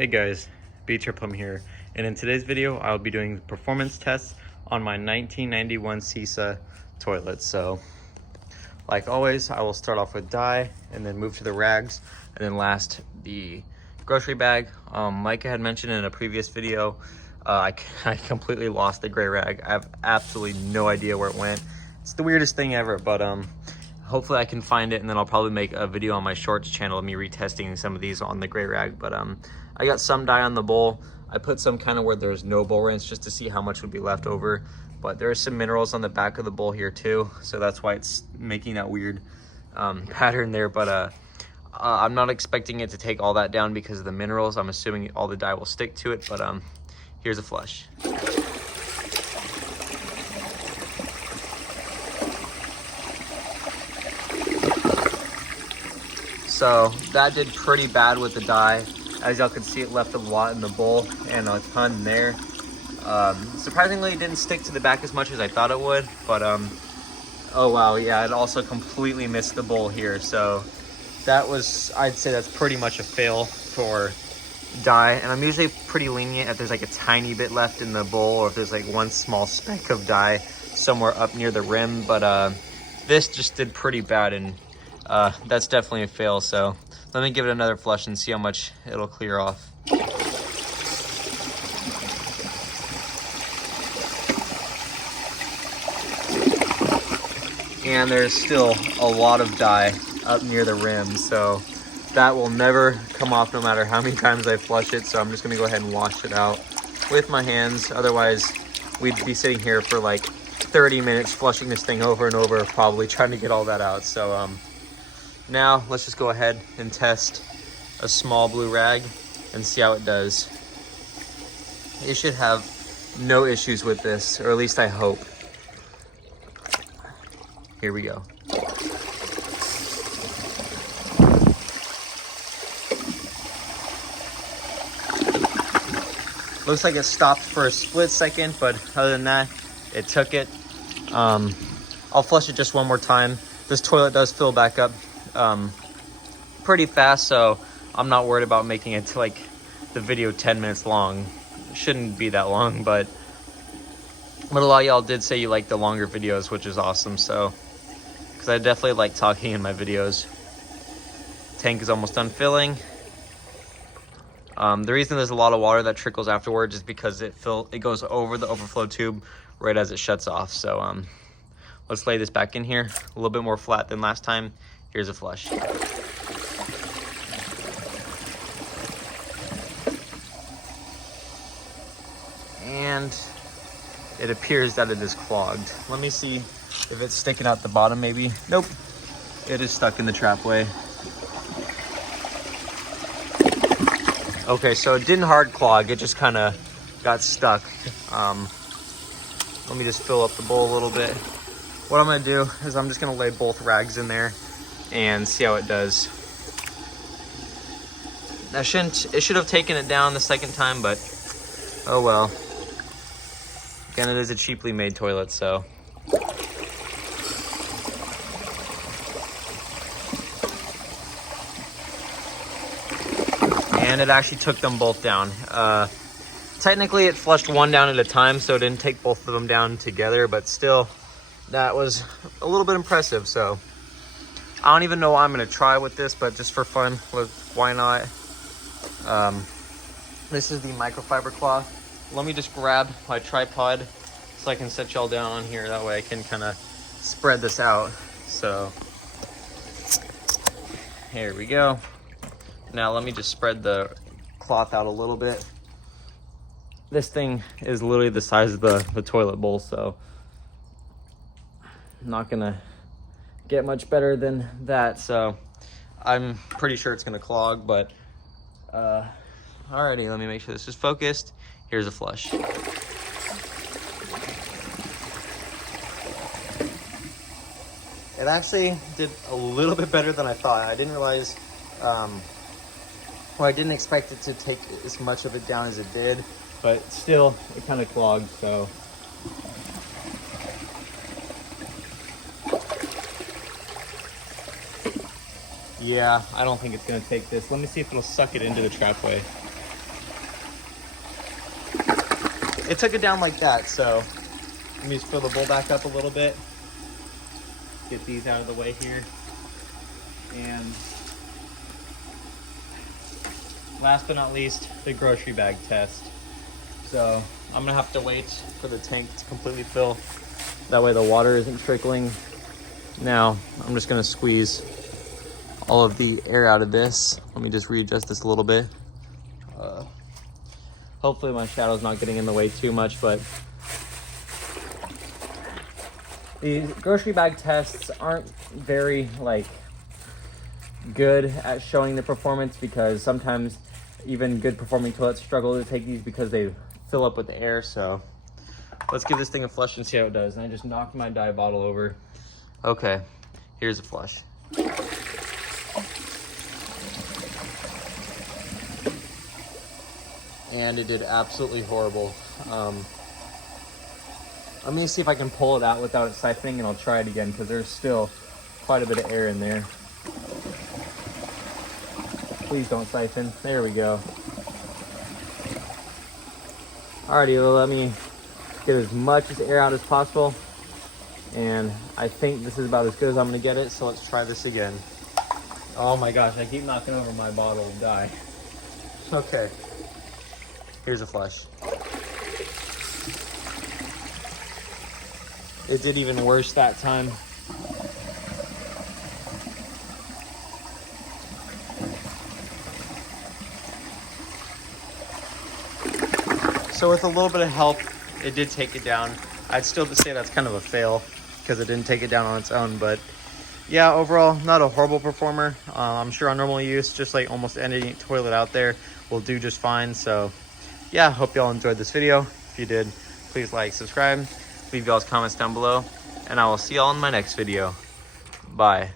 Hey guys, B-Trip here, and in today's video I'll be doing performance tests on my 1991 Cisa toilet. So like always, I will start off with dye and then move to the rags and then last the grocery bag. Micah had mentioned in a previous video, I completely lost the gray rag. I have absolutely no idea where it went. It's the weirdest thing ever, but hopefully I can find it, and then I'll probably make a video on my shorts channel of me retesting some of these on the gray rag. But I got some dye on the bowl. I put some kind of where there's no bowl rinse just to see how much would be left over. But there are some minerals on the back of the bowl here too, so that's why it's making that weird pattern there. But I'm not expecting it to take all that down because of the minerals. I'm assuming all the dye will stick to it, but here's a flush. So that did pretty bad with the dye. As y'all can see, it left a lot in the bowl and a ton there. Surprisingly, it didn't stick to the back as much as I thought it would, but oh wow, yeah, it also completely missed the bowl here. So that was, I'd say that's pretty much a fail for dye. And I'm usually pretty lenient if there's like a tiny bit left in the bowl, or if there's like one small speck of dye somewhere up near the rim, but this just did pretty bad, and that's definitely a fail. So let me give it another flush and see how much it'll clear off. And there's still a lot of dye up near the rim, so that will never come off no matter how many times I flush it. So I'm just gonna go ahead and wash it out with my hands. Otherwise, we'd be sitting here for like 30 minutes flushing this thing over and over, probably trying to get all that out. So now let's just go ahead and test a small blue rag and see how it does. You should have no issues with this, or at least I hope. Here we go. Looks like it stopped for a split second, but other than that, it took it. I'll flush it just one more time. This toilet does fill back up pretty fast, so I'm not worried about making it to like the video 10 minutes long. It shouldn't be that long, but a lot of y'all did say you like the longer videos, which is awesome. So because I definitely like talking in my videos. Tank is almost done filling. The reason there's a lot of water that trickles afterwards is because it goes over the overflow tube right as it shuts off. So let's lay this back in here, a little bit more flat than last time. Here's a flush. And it appears that it is clogged. Let me see if it's sticking out the bottom maybe. Nope, it is stuck in the trapway. Okay, so it didn't hard clog, it just kind of got stuck. Let me just fill up the bowl a little bit. What I'm gonna do is I'm just gonna lay both rags in there and see how it does. It should have taken it down the second time, but oh well. Again, it is a cheaply made toilet, so. And it actually took them both down. Technically it flushed one down at a time, so it didn't take both of them down together, but still, that was a little bit impressive. So I don't even know what I'm gonna try with this, but just for fun, why not? This is the microfiber cloth. Let me just grab my tripod so I can set y'all down on here. That way I can kind of spread this out. So here we go. Now let me just spread the cloth out a little bit. This thing is literally the size of the toilet bowl, so I'm not gonna get much better than that. So I'm pretty sure it's gonna clog, but alrighty, let me make sure this is focused. Here's a flush. It actually did a little bit better than I thought. I didn't realize, well, I didn't expect it to take as much of it down as it did, but still, it kind of clogged, so. Yeah, I don't think it's gonna take this. Let me see if it'll suck it into the trapway. it took it down like that. So let me just fill the bowl back up a little bit. Get these out of the way here. And last but not least, the grocery bag test. So I'm gonna have to wait for the tank to completely fill. That way the water isn't trickling. Now I'm just gonna squeeze all of the air out of this. Let me just readjust this a little bit. Hopefully my shadow's not getting in the way too much, but these grocery bag tests aren't very good at showing the performance, because sometimes even good performing toilets struggle to take these because they fill up with the air. So let's give this thing a flush and see how it does. And I just knocked my dye bottle over. Okay, here's a flush. And it did absolutely horrible. Let me see if I can pull it out without it siphoning, and I'll try it again, because there's still quite a bit of air in there. Please don't siphon. There we go. Alrighty, let me get as much air out as possible. And I think this is about as good as I'm gonna get it, so let's try this again. Oh my gosh, I keep knocking over my bottle of dye. Okay, here's a flush. It did even worse that time. So with a little bit of help, it did take it down. I'd still say that's kind of a fail because it didn't take it down on its own, but yeah, overall, not a horrible performer. I'm sure on normal use, just like almost any toilet out there, will do just fine. So yeah, hope y'all enjoyed this video. If you did, please like, subscribe, leave y'all's comments down below, and I will see y'all in my next video. Bye.